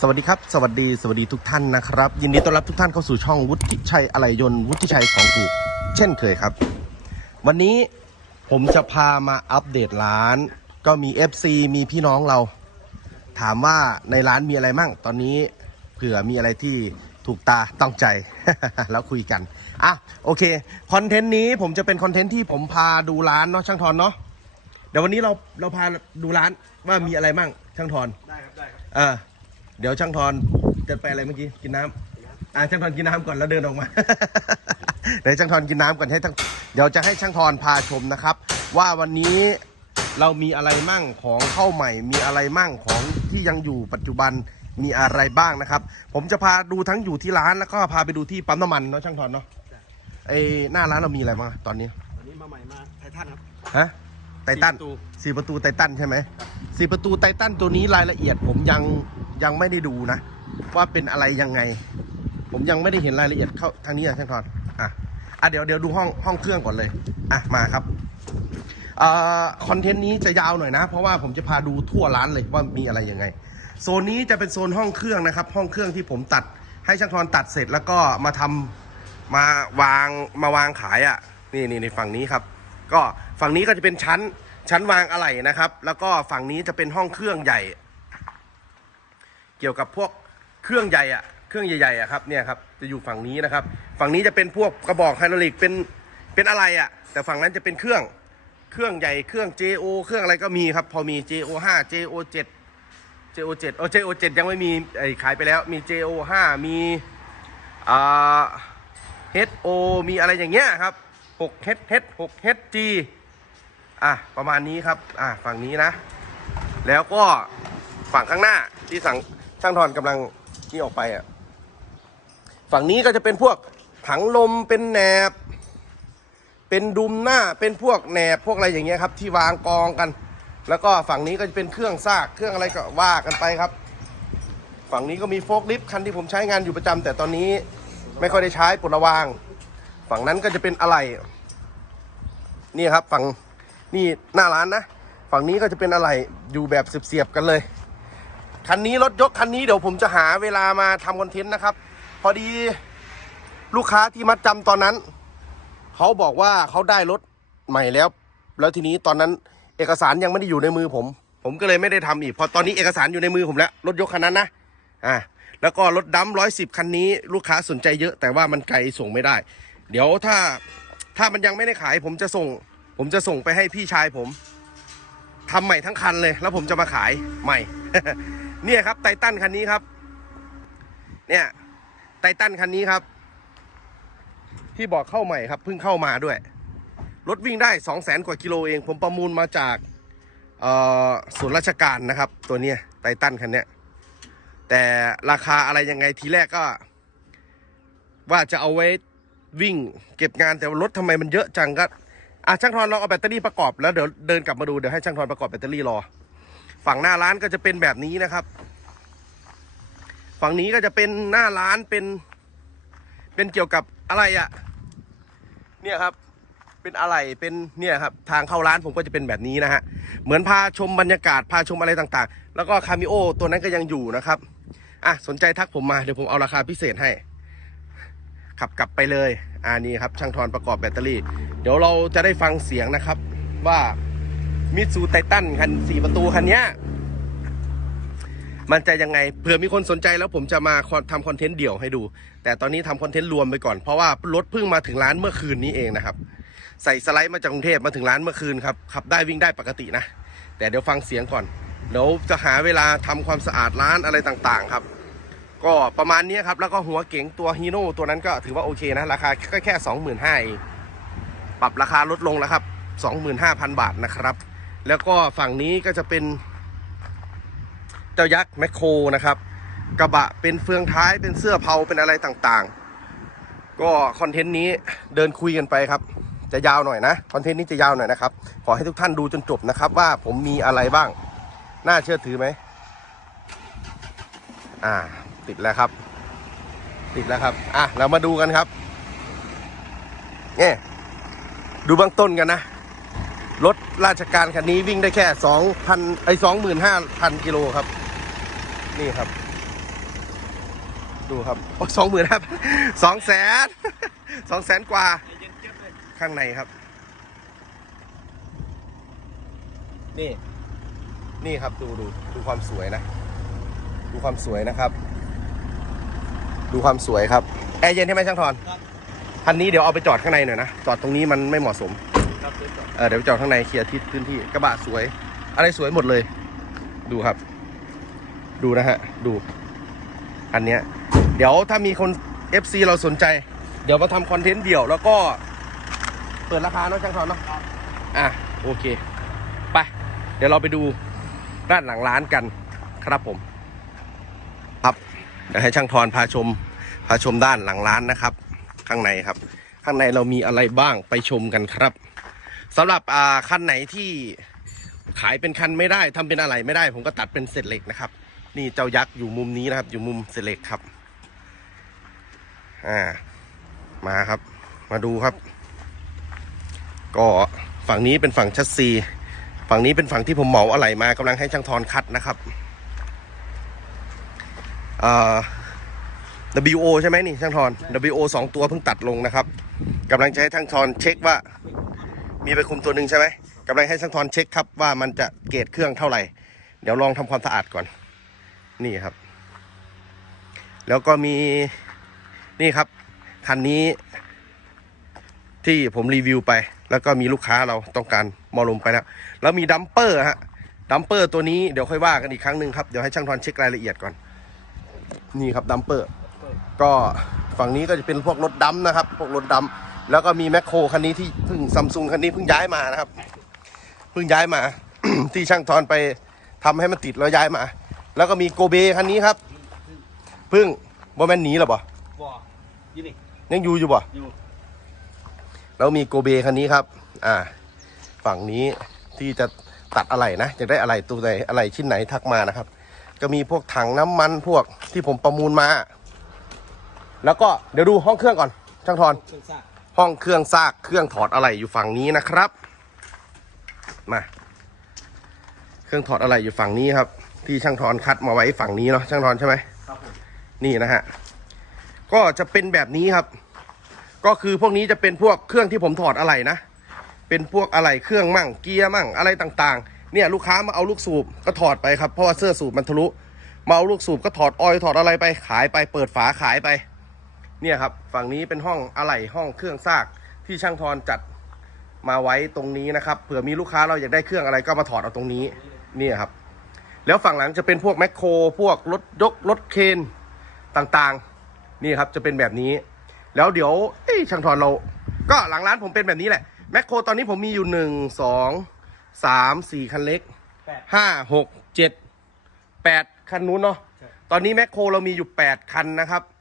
สวัสดีครับ สวัสดีสวัสดีทุกท่านนะครับ ยินดีต้อนรับทุกท่านเข้าสู่ช่องวุฒิชัยอะไหล่ยนต์วุฒิชัยของถูก เช่นเคยครับ วันนี้ผมจะพามาอัปเดตร้าน ก็มี FC มีพี่น้องเรา ถามว่าในร้านมีอะไรมั่ง ตอนนี้เผื่อมีอะไรที่ถูกตาต้องใจ แล้วคุยกันอะโอเคคอนเทนต์นี้ผมจะเป็นคอนเทนต์ที่ผมพาดูร้านเนาะช่างทอนเนาะเดี๋ยววันนี้เราเราพาดูร้านว่ามีอะไรมั่งช่างทอนได้ครับได้ครับเออ เดี๋ยวช่างทอนจะไปอะไรเมื่อกี้กินน้ำอ่าช่างทอนกินน้ำก่อนแล้วเดินออกมา เดี๋ยวช่างทอนกินน้ำก่อนให้ช่างเดี๋ยวจะให้ช่างทอนพาชมนะครับ ว่าวันนี้เรามีอะไรมั่งของเข้าใหม่ มีอะไรมั่งของที่ยังอยู่ปัจจุบันมีอะไรบ้างนะครับ ผมจะพาดูทั้งอยู่ที่ร้านแล้วก็พาไปดูที่ปั๊มน้ำมันเนาะช่างทอนเนาะไอหน้าร้านเรามีอะไรบ้างอะตอนนี้ตอนนี้มาใหม่มาไททันครับ ฮะไททัน สี่ประตู สี่ประตูไททันใช่ไหมสี่ประตูไททันตัวนี้รายละเอียดผมยัง ยังไม่ได้ดูนะ ว่าเป็นอะไรยังไง ผมยังไม่ได้เห็นรายละเอียดเข้าทางนี้อะช่างทอนอะอะเดี๋ยวเดี๋ยวดูห้องห้องเครื่องก่อนเลย อะมาครับเอ่อคอนเทนต์นี้จะยาวหน่อยนะ เพราะว่าผมจะพาดูทั่วร้านเลยว่ามีอะไรยังไง โซนนี้จะเป็นโซนห้องเครื่องนะครับ ห้องเครื่องที่ผมตัดให้ช่างทอนตัดเสร็จแล้วก็มาทำมาวางมาวางขายอะ่ะนี่นี่ในฝั่งนี้ครับ ก็ฝั่งนี้ก็จะเป็นชั้นชั้นวางอะไหล่นะครับ แล้วก็ฝั่งนี้จะเป็นห้องเครื่องใหญ่ เกี่ยวกับพวกเครื่องใหญ่อะเครื่องใหญ่ๆอะครับเนี่ยครับจะอยู่ฝั่งนี้นะครับ ฝั่งนี้จะเป็นพวกกระบอกไฮดรอลิกเป็นเป็นอะไรอะแต่ฝั่งนั้นจะเป็นเครื่องเครื่องใหญ่เครื่อง JO เครื่องอะไรก็มีครับ พอมี JO5 JO7 JO7 โอ้ JO7 ยังไม่มีไอ้ขายไปแล้วมี JO5 มีอ่า HO มีอะไรอย่างเงี้ยครับ6 H H 6 HG อะประมาณนี้ครับอะฝั่งนี้นะ แล้วก็ฝั่งข้างหน้าที่สั่ง ช่างทอนกำลังนี่ออกไปอะ ฝั่งนี้ก็จะเป็นพวกถังลมเป็นแหนบ เป็นดุมหน้าเป็นพวกแหนบพวกอะไรอย่างเงี้ยครับ ที่วางกองกัน แล้วก็ฝั่งนี้ก็จะเป็นเครื่องซากเครื่องอะไรก็ว่ากันไปครับ ฝั่งนี้ก็มีโฟล์คลิฟต์คันที่ผมใช้งานอยู่ประจำแต่ตอนนี้ไม่ค่อยได้ใช้ปลดระวาง ฝั่งนั้นก็จะเป็นอะไรนี่ครับฝั่งนี่หน้าร้านนะ ฝั่งนี้ก็จะเป็นอะไรอยู่แบบเสียบๆกันเลย คันนี้รถยกคันนี้เดี๋ยวผมจะหาเวลามาทำคอนเทนต์นะครับ พอดีลูกค้าที่มัดจำตอนนั้น เขาบอกว่าเขาได้รถใหม่แล้ว แล้วทีนี้ตอนนั้นเอกสารยังไม่ได้อยู่ในมือผม ผมก็เลยไม่ได้ทำอีก พอตอนนี้เอกสารอยู่ในมือผมแล้ว รถยกคันนั้นนะ อ่า แล้วก็รถดำร้อยสิบคันนี้ ลูกค้าสนใจเยอะ แต่ว่ามันไกลส่งไม่ได้ เดี๋ยวถ้าถ้ามันยังไม่ได้ขาย ผมจะส่ง ผมจะส่งไปให้พี่ชายผมทำใหม่ทั้งคันเลย แล้วผมจะมาขายใหม่ เนี่ยครับไททันคันนี้ครับ เนี่ยไททันคันนี้ครับ ที่บอกเข้าใหม่ครับเพิ่งเข้ามาด้วย รถวิ่งได้2 0 0แสนกว่ากิโลเอง ผมประมูลมาจากเอ่อศูนย์ราชการนะครับ ตัวเนี้ยไททันคันนี้แต่ราคาอะไรยังไงทีแรกก็ ว่าจะเอาไว้วิ่งเก็บงานแต่รถทำไมมันเยอะจังก็อะช่างทอนลองเอาแบตเตอรี่ประกอบแล้วเดี๋ยวเดินกลับมาดูเดี๋ยวให้ช่างทอนประกอบแบตเตอรี่รอ ฝั่งหน้าร้านก็จะเป็นแบบนี้นะครับ ฝั่งนี้ก็จะเป็นหน้าร้านเป็น เป็นเกี่ยวกับอะไรอะเนี่ยครับ เป็นอะไรเป็นเนี่ยครับ ทางเข้าร้านผมก็จะเป็นแบบนี้นะฮะ เหมือนพาชมบรรยากาศพาชมอะไรต่างๆ แล้วก็คามิโอตัวนั้นก็ยังอยู่นะครับ อะสนใจทักผมมาเดี๋ยวผมเอาราคาพิเศษให้ ขับกลับไปเลย อ่านี่ครับ ช่างทอนประกอบแบตเตอรี่ เดี๋ยวเราจะได้ฟังเสียงนะครับว่า มิตซูไททันคันสี่ประตูคันเนี้ยมันจะยังไงเผื่อมีคนสนใจแล้วผมจะมาทำคอนเทนต์เดี่ยวให้ดู แต่ตอนนี้ทำคอนเทนต์รวมไปก่อนเพราะว่ารถเพิ่งมาถึงร้านเมื่อคืนนี้เองนะครับ ใส่สไลด์มาจากกรุงเทพมาถึงร้านเมื่อคืนครับขับได้วิ่งได้ปกตินะ แต่เดี๋ยวฟังเสียงก่อนเดี๋ยวจะหาเวลาทำความสะอาดร้านอะไรต่างๆครับ ก็ประมาณนี้ครับแล้วก็หัวเก๋งตัวฮีโน่ตัวนั้นก็ถือว่าโอเคนะ ราคาก็แค่25,000เองปรับราคาลดลงแล้วครับ25,000บาทนะครับ แล้วก็ฝั่งนี้ก็จะเป็นเจ้ายักษ์แมคโครนะครับ กระบะเป็นเฟืองท้ายเป็นเสื้อเผาเป็นอะไรต่างๆ ก็คอนเทนต์นี้เดินคุยกันไปครับ จะยาวหน่อยนะคอนเทนต์นี้จะยาวหน่อยนะครับ ขอให้ทุกท่านดูจนจบนะครับ ว่าผมมีอะไรบ้าง น่าเชื่อถือไหมอ่า ติดแล้วครับ ติดแล้วครับ อะ เรามาดูกันครับเนี่ยดูเบื้องต้นกันนะ รถราชการคันนี้วิ่งได้แค่2,000ไอ้25,000กิโลครับ นี่ครับ ดูครับสองหมื่นครับสองแสนสองแสนกว่า ข้างในครับ นี่ นี่ครับดูดูดูความสวยนะ ดูความสวยนะครับ ดูความสวยครับ แอร์เย็นใช่ไหมช่างทอนครับคันนี้เดี๋ยวเอาไปจอดข้างในหน่อยนะ จอดตรงนี้มันไม่เหมาะสม ครับเดี๋ยวก่อนเออเดี๋ยวไปจอดข้างในเคลียร์ที่พื้นที่กระบะสวย อะไรสวยหมดเลย ดูครับ ดูนะฮะ ดู อันเนี้ย เดี๋ยวถ้ามีคน FC เราสนใจ เดี๋ยวมาทำคอนเทนต์เดี่ยวแล้วก็เปิดราคาเนาะช่างทอนเนาะอะโอเค ไป เดี๋ยวเราไปดูด้านหลังร้านกันครับผม ครับเดี๋ยวให้ช่างทอนพาชม พาชมด้านหลังร้านนะครับ ข้างในครับ ข้างในเรามีอะไรบ้างไปชมกันครับ สำหรับอ่าคันไหนที่ขายเป็นคันไม่ได้ทำเป็นอะไรไม่ได้ ผมก็ตัดเป็นเศษเหล็กนะครับ นี่เจ้ายักษ์อยู่มุมนี้นะครับ อยู่มุมเศษเหล็กครับ อ่า มาครับ มาดูครับ ก็ฝั่งนี้เป็นฝั่งชัดซีฝั่งนี้เป็นฝั่งที่ผมเหมาอะไหล่มากำลังให้ช่างทอนคัดนะครับอ่า WO ใช่ไหมนี่ช่างทอน WO สองตัวเพิ่งตัดลงนะครับกำลังจะให้ช่างทอนเช็คว่า มีไปคุมตัวหนึ่งใช่ไหมกำลังให้ช่างทอนเช็คครับว่ามันจะเกรดเครื่องเท่าไหร่ เดี๋ยวลองทำความสะอาดก่อน นี่ครับ แล้วก็มีนี่ครับคันนี้ ที่ผมรีวิวไป แล้วก็มีลูกค้าเราต้องการมอลมไปแล้วแล้วมีดัมเปอร์ฮะดัมเปอร์ตัวนี้เดี๋ยวค่อยว่ากันอีกครั้งหนึ่งครับเดี๋ยวให้ช่างทอนเช็ครายละเอียดก่อน นี่ครับดัมเปอร์ ก็ฝั่งนี้ก็จะเป็นพวกรถดำนะครับ พวกรถดำ แล้วก็มีแมคโครคันนี้ที่เพิ่งซัมซุงคันนี้เพิ่งย้ายมานะครับ เพิ่งย้ายมา ที่ช่างทอนไปทำให้มันติดแล้วย้ายมา แล้วก็มีโกเบคันนี้ครับ เพิ่งบอแมนหนีหรอบ่บ่ยี่นี่ยังอยู่อยู่บ่อยู่แล้วมีโกเบคันนี้ครับ อ่า ฝั่งนี้ที่จะตัดอะไรนะจะได้อะไรตัวไหนอะไรชิ้นไหนทักมานะครับ ก็มีพวกถังน้ำมันพวกที่ผมประมูลมา แล้วก็เดี๋ยวดูห้องเครื่องก่อนช่างทอนเครื่องซาก ห้องเครื่องซากเครื่องถอดอะไรอยู่ฝั่งนี้นะครับ มา เครื่องถอดอะไรอยู่ฝั่งนี้ครับ ที่ช่างทอนคัดมาไว้ฝั่งนี้เนาะช่างทอนใช่ไหมครับผมนี่นะฮะก็จะเป็นแบบนี้ครับ ก็คือพวกนี้จะเป็นพวกเครื่องที่ผมถอดอะไรนะ เป็นพวกอะไรเครื่องมั่งเกียร์มั่งอะไรต่างๆ เนี่ยลูกค้ามาเอาลูกสูบก็ถอดไปครับเพราะว่าเสื้อสูบมันทะลุมาเอาลูกสูบก็ถอดออยล์ถอดอะไรไปขายไปเปิดฝาขายไป เนี่ยครับฝั่งนี้เป็นห้องอะไหล่ห้องเครื่องซากที่ช่างทอนจัดมาไว้ตรงนี้นะครับเผื่อมีลูกค้าเราอยากได้เครื่องอะไรก็มาถอดเอาตรงนี้เนี่ยครับ แล้วฝั่งหลังจะเป็นพวกแมคโครพวกรถยกรถเคนต่างๆนี่ครับจะเป็นแบบนี้ แล้วเดี๋ยวเอ้ยช่างทอนเรา ก็หลังร้านผมเป็นแบบนี้แหละแมคโครตอนนี้ผมมีอยู่หนึ่งสองสามสี่คันเล็กแปดห้าหกเจ็ดแปดคันนู้นเนาะใช่ตอนนี้แมคโครเรามีอยู่แปดคันนะครับคันเล็ก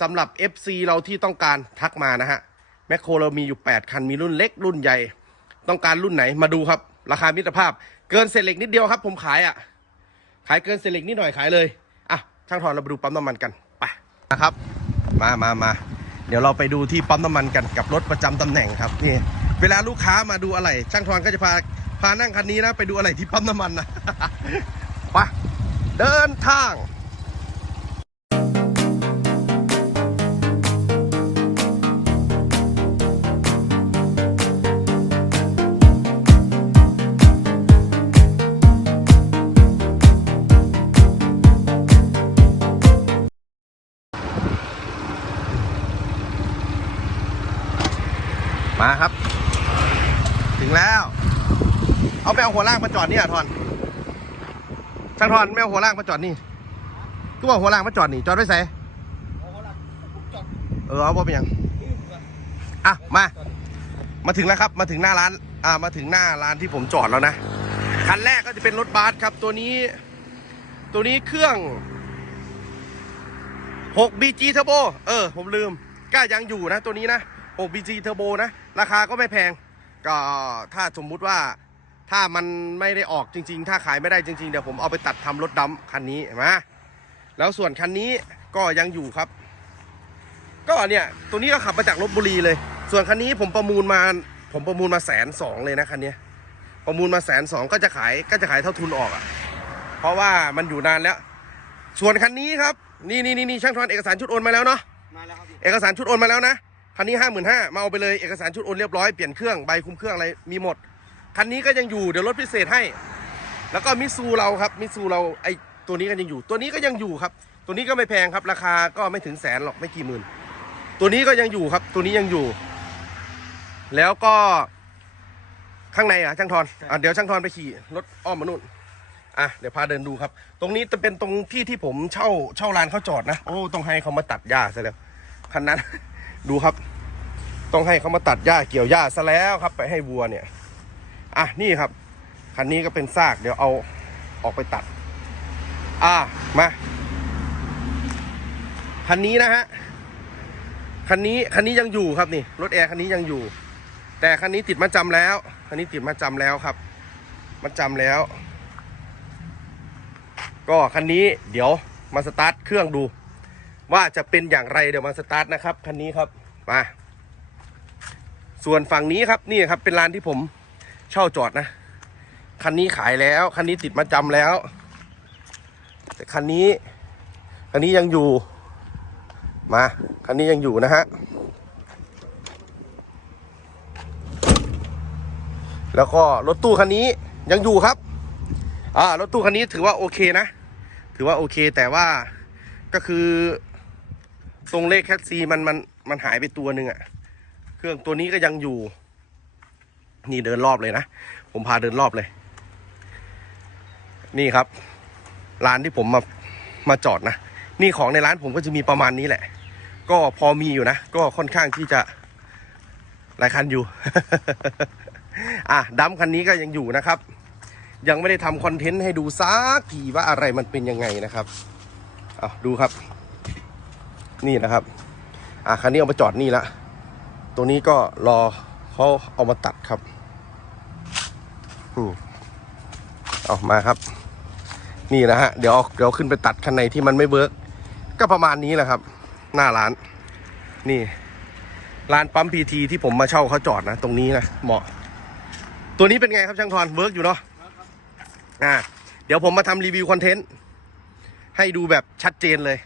สำหรับ FC เราที่ต้องการทักมานะฮะแมคโครเรามีอยู่ 8 คันมีรุ่นเล็กรุ่นใหญ่ ต้องการรุ่นไหนมาดูครับ ราคามิตรภาพ เกินเศษเหล็กนิดเดียวครับ ผมขายอะ่ะ ขายเกินเศษเหล็กนิดหน่อยขายเลยอะช่างทอนเราไปดูปั๊มน้ำมันกันไปนะครับ มามามาเดี๋ยวเราไปดูที่ปั๊มน้ำมันกันกับรถประจำตำแหน่งครับนี่เวลาลูกค้ามาดูอะไร ช่างทอนก็จะพาพานั่งคันนี้นะ ไปดูอะไรที่ปั๊มน้ำมันนะไปเดินทาง ไปเอาหัวล่างมาจอดนี่อะทอนช่างทอนไม่เอาหัวล่างมาจอดนี่ก็บอกหัวล่างมาจอดนี่จอดไว้ใส่เออเอาบ่เป็นยังอะมา มาถึงแล้วครับ มาถึงหน้าร้าน อ่า มาถึงหน้าร้านที่ผมจอดแล้วนะ คันแรกก็จะเป็นรถบัสครับ ตัวนี้ ตัวนี้เครื่อง 6BG Turbo เออ ผมลืม ก็ยังอยู่นะ ตัวนี้นะ 6BG Turbo นะ ราคาก็ไม่แพง ก็ถ้าสมมุติว่า ถ้ามันไม่ได้ออกจริง ๆ ถ้าขายไม่ได้จริง ๆ เดี๋ยวผมเอาไปตัดทำรถดำคันนี้เห็นไหมแล้วส่วนคันนี้ก็ยังอยู่ครับ ก็เนี่ยตัวนี้ก็ขับมาจากลบบุรีเลย ส่วนคันนี้ผมประมูลมา ผมประมูลมาแสนสองเลยนะคันเนี้ยประมูลมาแสนสองก็จะขายก็จะขายเท่าทุนออกอะ่ะ เพราะว่ามันอยู่นานแล้ว ส่วนคันนี้ครับนี่นี่นี่นี่ช่างทอนเอกสารชุดโอนมาแล้วเนาะมาแล้วครับพี่เอกสารชุดโอนมาแล้วนะคันนี้ห้าหมื่นห้ามาเอาไปเลยเอกสารชุดโอนเรียบร้อยเปลี่ยนเครื่องใบคุมเครื่องอะไรมีหมด คันนี้ก็ยังอยู่เดี๋ยวลดพิเศษให้ แล้วก็มิซูเราครับมิซูเราไอตัวนี้ก็ยังอยู่ ตัวนี้ก็ยังอยู่ครับ ตัวนี้ก็ไม่แพงครับ ราคาก็ไม่ถึงแสนหรอกไม่กี่หมื่น ตัวนี้ก็ยังอยู่ครับ ตัวนี้ยังอยู่ แล้วก็ข้างในอะช่างทอนอะเดี๋ยวช่างทอนไปขี่รถอ้อมมานู่นอะเดี๋ยวพาเดินดูครับ ตรงนี้จะเป็นตรงที่ที่ผมเช่าเช่าร้านเขาจอดนะโอ้ต้องให้เขามาตัดหญ้าซะแล้วคันนั้น ดูครับ ต้องให้เขามาตัดหญ้าเกี่ยวหญ้าซะแล้วครับ ไปให้วัวเนี่ย อะนี่ครับคันนี้ก็เป็นซากเดี๋ยวเอาออกไปตัด อะมาคันนี้นะฮะคันนี้คันนี้ยังอยู่ครับนี่รถแอร์คันนี้ยังอยู่ แต่คันนี้ติดมาจำแล้วคันนี้ติดมาจำแล้วครับมาจำแล้ว ก็คันนี้เดี๋ยวมาสตาร์ทเครื่องดู ว่าจะเป็นอย่างไรเดี๋ยวมาสตาร์ทนะครับคันนี้ครับมาส่วนฝั่งนี้ครับนี่ครับเป็นร้านที่ผม เช่าจอดนะ คันนี้ขายแล้ว คันนี้ติดมาจำแล้ว แต่คันนี้ คันนี้ยังอยู่ มา คันนี้ยังอยู่นะฮะ แล้วก็รถตู้คันนี้ยังอยู่ครับ อ่ารถตู้คันนี้ถือว่าโอเคนะ ถือว่าโอเคแต่ว่าก็คือตรงเลขแคสซีมันมันมันหายไปตัวหนึ่งอะเครื่องตัวนี้ก็ยังอยู่ นี่เดินรอบเลยนะ ผมพาเดินรอบเลย นี่ครับ ร้านที่ผมมามาจอดนะ นี่ของในร้านผมก็จะมีประมาณนี้แหละ ก็พอมีอยู่นะ ก็ค่อนข้างที่จะหลายคันอยู่ อะดัมคันนี้ก็ยังอยู่นะครับ ยังไม่ได้ทำคอนเทนต์ให้ดูสักทีว่าอะไรมันเป็นยังไงนะครับเอาดูครับ นี่นะครับ อะคันนี้เอามาจอดนี่ละ ตัวนี้ก็รอเขาเอามาตัดครับ ออามาครับ นี่นะฮะ เดี๋ยวเดี๋ยวขึ้นไปตัดคันในที่มันไม่เวิร์กก็ประมาณนี้แหละครับ หน้าร้าน นี่ ร้านปั๊มพีทีที่ผมมาเช่าเขาจอดนะ ตรงนี้นะเหมาะ ตัวนี้เป็นไงครับช่างทอนเวิร์กอยู่เนาะอ่าเดี๋ยวผมมาทำรีวิวคอนเทนต์ให้ดูแบบชัดเจนเลย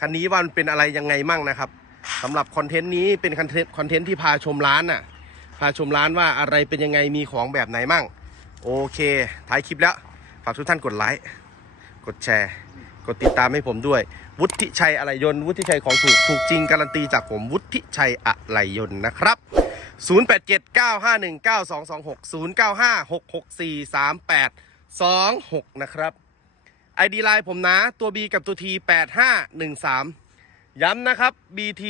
คันนี้ว่ามันเป็นอะไรยังไงมั่งนะครับสำหรับคอนเทนต์นี้เป็นคอนเทนต์คอนเทนต์ที่พาชมร้านน่ะ พาชมร้านว่าอะไรเป็นยังไงมีของแบบไหนมั่ง โอเคท้ายคลิปแล้ว ฝากทุกท่านกดไลค์ กดแชร์ กดติดตามให้ผมด้วย วุฒิชัยอะไหลยนต์วุฒิชัยของถูก ถูกจริงการันตีจากผมวุฒิชัยอะไหลยนต์นะครับ 0879519226นะครับ ID ไลน์ผมนะ ตัว B กับตัว T 8513 ย้ำนะครับ BT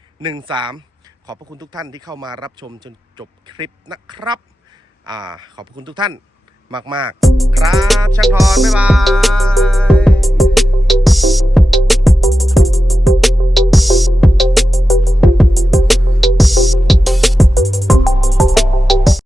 8513 ขอบพระคุณทุกท่านที่เข้ามารับชมจนจบคลิปนะครับ อ่า ขอบคุณทุกท่านมาก ๆ ครับช่างทอนบ๊ายบาย